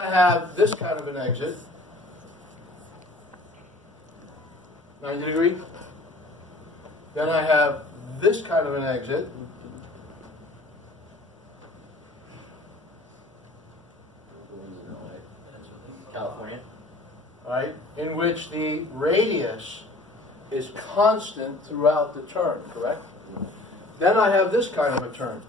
I have this kind of an exit, 90 degree. Then I have this kind of an exit. California. Right, in which the radius is constant throughout the turn, correct? Then I have this kind of a turn.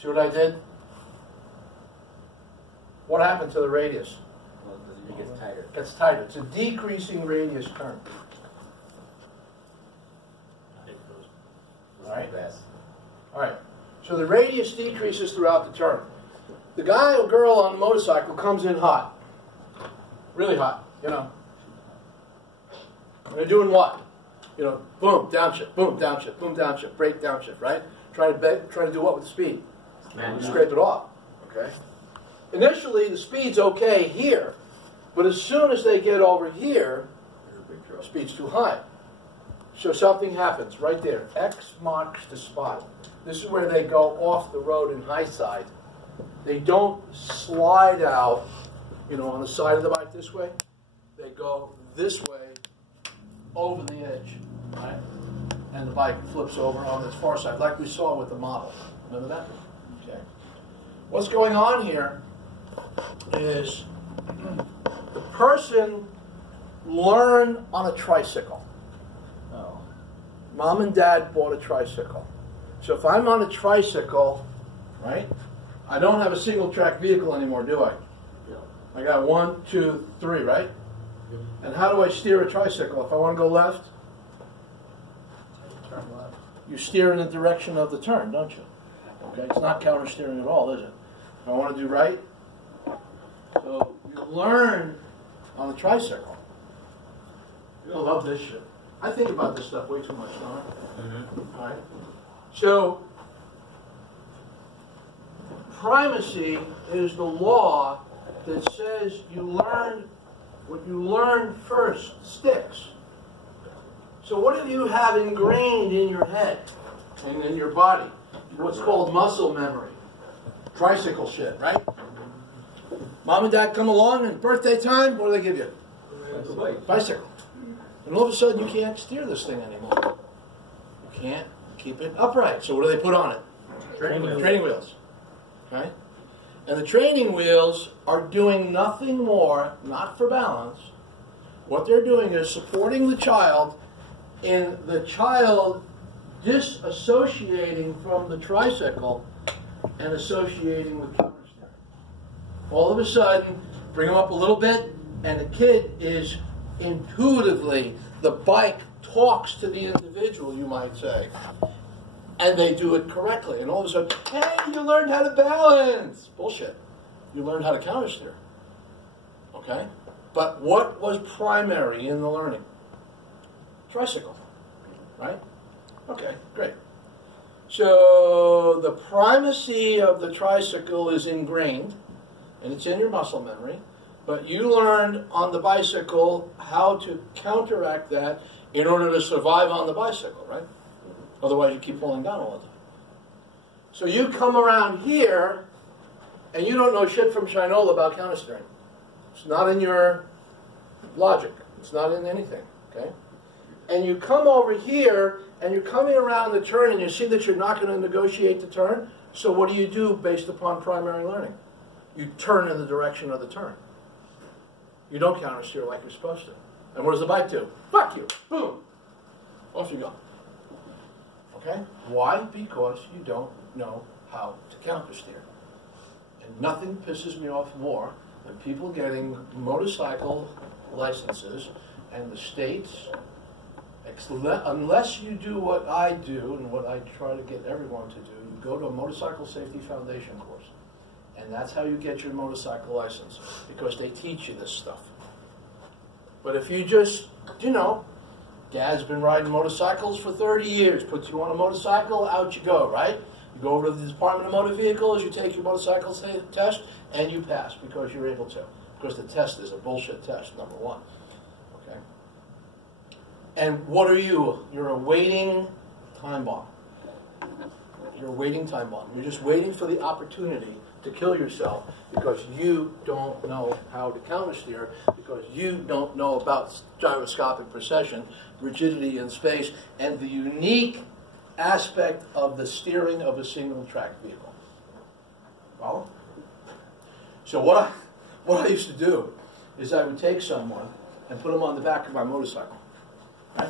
See what I did? What happened to the radius? Well, it gets tighter. It gets tighter. It's a decreasing radius turn. All right. All right. So the radius decreases throughout the turn. The guy or girl on the motorcycle comes in hot, really hot. You know. And they're doing what? You know, boom, downshift, boom, downshift, boom, downshift, brake, downshift, right? Try to do what with the speed? Scrape it off. Okay. Initially, the speed's okay here, but as soon as they get over here, the speed's too high. So something happens right there. X marks the spot. This is where they go off the road in high side. They don't slide out, you know, on the side of the bike this way. They go this way over the edge, right? And the bike flips over on its far side, like we saw with the model. Remember that? Okay. What's going on here is the person learned on a tricycle. Oh. Mom and dad bought a tricycle. So if I'm on a tricycle, right, I don't have a single track vehicle anymore, do I? Yeah. I got 1, 2, 3, right? And how do I steer a tricycle? If I want to go left, Turn left. you steer in the direction of the turn, don't you? Okay, it's not counter steering at all, is it? If I want to do right, so you learn on a tricycle. You'll love this shit. I think about this stuff way too much, don't I? Mm-hmm. All right. So primacy is the law that says you learn what you learn first sticks. So what do you have ingrained in your head and in your body? What's called muscle memory. Tricycle shit, right? Mom and dad come along and birthday time, what do they give you? Bicycle. And all of a sudden you can't steer this thing anymore. You can't keep it upright. So what do they put on it? Training wheels. Right? And the training wheels are doing nothing more, not for balance. What they're doing is supporting the child in the child disassociating from the tricycle and associating with counter steering. All of a sudden, bring them up a little bit, and the kid is intuitively, the bike talks to the individual, you might say. And they do it correctly. And all of a sudden, hey, you learned how to balance. Bullshit. You learned how to counter steer. Okay? But what was primary in the learning? Tricycle. Right? Okay, great. So the primacy of the tricycle is ingrained, and it's in your muscle memory. But you learned on the bicycle how to counteract that in order to survive on the bicycle, right? Otherwise, you keep falling down all the time. So you come around here, and you don't know shit from Shinola about counter steering. It's not in your logic. It's not in anything, okay? And you come over here, and you're coming around the turn, and you see that you're not going to negotiate the turn. So what do you do based upon primary learning? You turn in the direction of the turn. You don't counter steer like you're supposed to. And what does the bike do? Fuck you. Boom. Off you go. Okay? Why? Because you don't know how to counter steer. And nothing pisses me off more than people getting motorcycle licenses and the states, unless you do what I do and what I try to get everyone to do, you go to a Motorcycle Safety Foundation course. And that's how you get your motorcycle license, because they teach you this stuff. But if you just, you know, Dad's been riding motorcycles for 30 years, puts you on a motorcycle, out you go, right? You go over to the Department of Motor Vehicles, you take your motorcycle test, and you pass because you're able to. Because the test is a bullshit test, number one. Okay? And what are you? You're a waiting time bomb. You're a waiting time bomb. You're just waiting for the opportunity to kill yourself because you don't know how to countersteer, because you don't know about gyroscopic precession, rigidity in space, and the unique aspect of the steering of a single track vehicle. Follow? So what I used to do is I would take someone and put them on the back of my motorcycle. Right?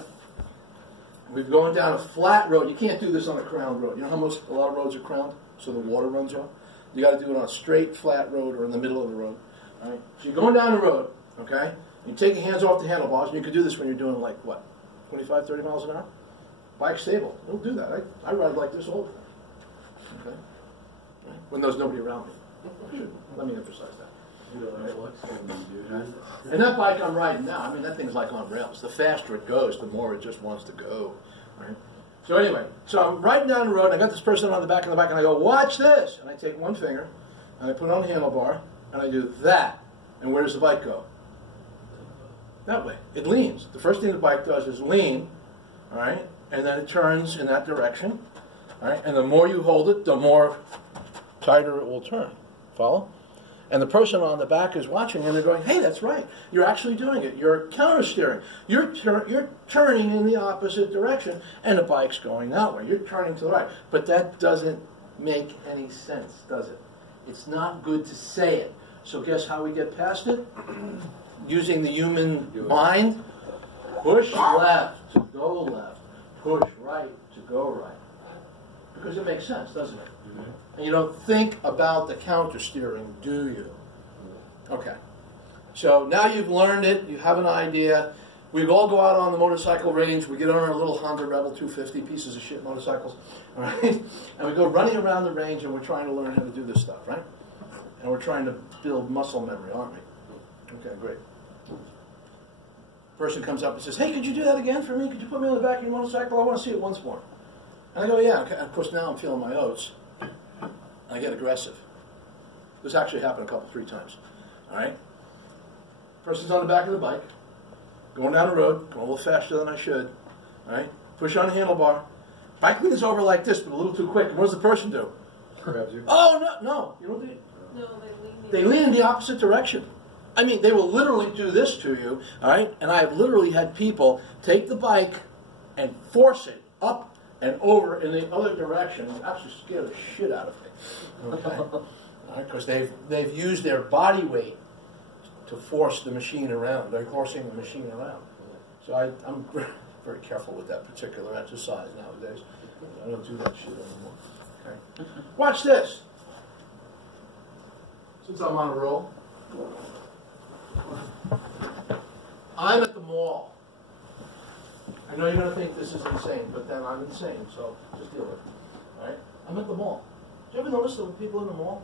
We're going down a flat road. You can't do this on a crowned road. You know how a lot of roads are crowned, so the water runs off? You got to do it on a straight, flat road or in the middle of the road. All right? So you're going down the road, okay? You take your hands off the handlebars, and you can do this when you're doing like, what, 25, 30 miles an hour? Bike's stable. Don't do that. I ride like this all the time. Okay? Right? When there's nobody around me. Let me emphasize that. And that bike I'm riding now, I mean, that thing's like on rails. The faster it goes, the more it just wants to go. Right? So anyway, so I'm riding down the road, and I got this person on the back of the bike, and I go, watch this! And I take one finger, and I put it on the handlebar, and I do that. And where does the bike go? That way. It leans. The first thing the bike does is lean, all right? And then it turns in that direction, all right? And the more you hold it, the more tighter it will turn. Follow? And the person on the back is watching, and they're going, hey, that's right. You're actually doing it. You're counter-steering. You're turning in the opposite direction, and the bike's going that way. You're turning to the right. But that doesn't make any sense, does it? It's not good to say it. So guess how we get past it? Using the human mind. Push left to go left. Push right to go right. Because it makes sense, doesn't it? And you don't think about the counter steering, do you? Okay. So now you've learned it. You have an idea. We all go out on the motorcycle range. We get on our little Honda Rebel 250 pieces of shit motorcycles, all right? And we go running around the range, and we're trying to learn how to do this stuff, right? And we're trying to build muscle memory, aren't we? Okay, great. Person comes up and says, hey, could you do that again for me? Could you put me on the back of your motorcycle? I want to see it once more. And I go, yeah. Okay. And of course, now I'm feeling my oats. I get aggressive. This actually happened three times. All right? Person's on the back of the bike, going down the road, going a little faster than I should. All right? Push on the handlebar. Bike leans over like this, but a little too quick. And what does the person do? Grabs you. Oh, no. You know what they lean in the opposite direction. I mean, they will literally do this to you. All right? And I have literally had people take the bike and force it up and over in the other direction. It actually scared the shit out of me. Okay? All right, because they've used their body weight to force the machine around. They're forcing the machine around. So I'm very careful with that particular exercise nowadays. I don't do that shit anymore. Okay? Watch this. Since I'm on a roll, I'm at the mall. I know you're going to think this is insane, but then I'm insane, so just deal with it. All right? I'm at the mall. Do you ever notice the people in the mall?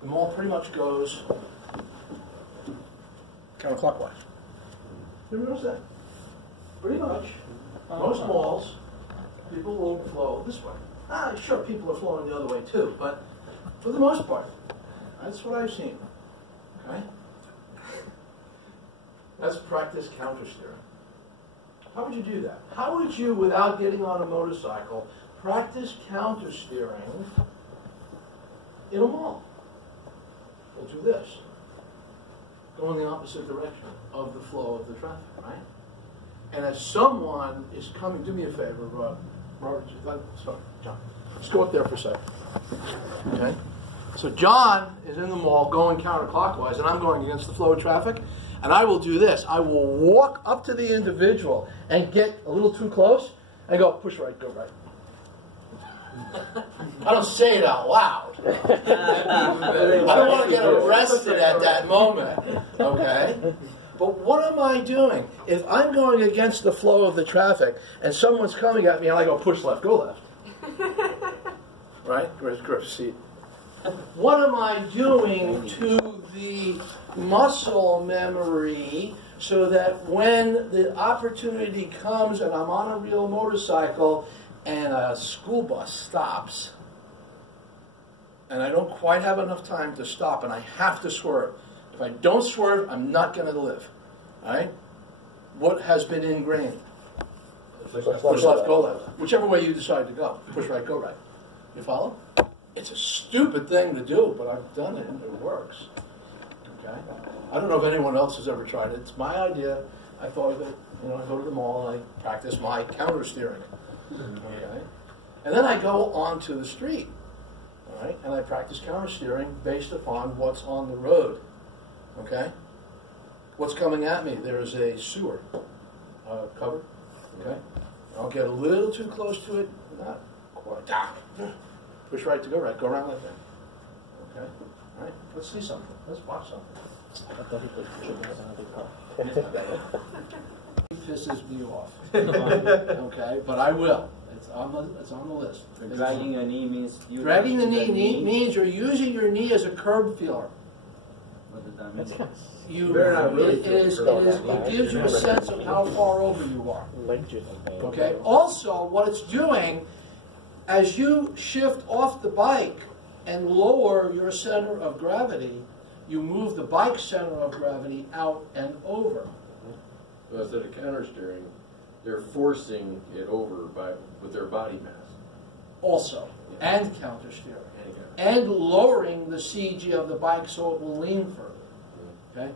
The mall pretty much goes counterclockwise. You ever notice that? Pretty much. Most malls, people will flow this way. Sure, people are flowing the other way too, but for the most part, that's what I've seen. Okay? That's practice countersteering. How would you do that? How would you, without getting on a motorcycle, practice countersteering in a mall? We'll do this. Go in the opposite direction of the flow of the traffic, right? And as someone is coming, do me a favor, Robert, sorry, John. Let's go up there for a second. Okay? So John is in the mall going counterclockwise, and I'm going against the flow of traffic. And I will do this. I will walk up to the individual and get a little too close and go, push right, go right. I don't say it out loud. I don't want to get arrested at that moment. Okay? But what am I doing? If I'm going against the flow of the traffic and someone's coming at me and I go, push left, go left. Right? Grip seat. What am I doing to the muscle memory so that when the opportunity comes and I'm on a real motorcycle and a school bus stops and I don't quite have enough time to stop and I have to swerve. If I don't swerve, I'm not going to live. All right? what has been ingrained? Push Push left, go left. Whichever way you decide to go. Push right, go right. You follow? It's a stupid thing to do, but I've done it and it works. Okay? I don't know if anyone else has ever tried it. It's my idea. I thought of it, I go to the mall and I practice my counter steering. Okay? And then I go onto the street. All right? And I practice counter steering based upon what's on the road. Okay? What's coming at me? There's a sewer covered. Okay? I'll get a little too close to it, not quite. Push right to go right. Go around like that. Okay? All right? Let's see something. Let's watch something. I thought he put chicken in another cup. It pisses me off. Okay? But I will. It's on the list. Dragging a knee means you. Dragging the knee means you're using your knee as a curb feeler. What does that mean? It gives you a sense of how far over you are. Okay. Also, what it's doing, as you shift off the bike and lower your center of gravity, you move the bike's center of gravity out and over. So instead of counter steering, they're forcing it over with their body mass. Also, and counter steering, and lowering the CG of the bike so it will lean further. Okay.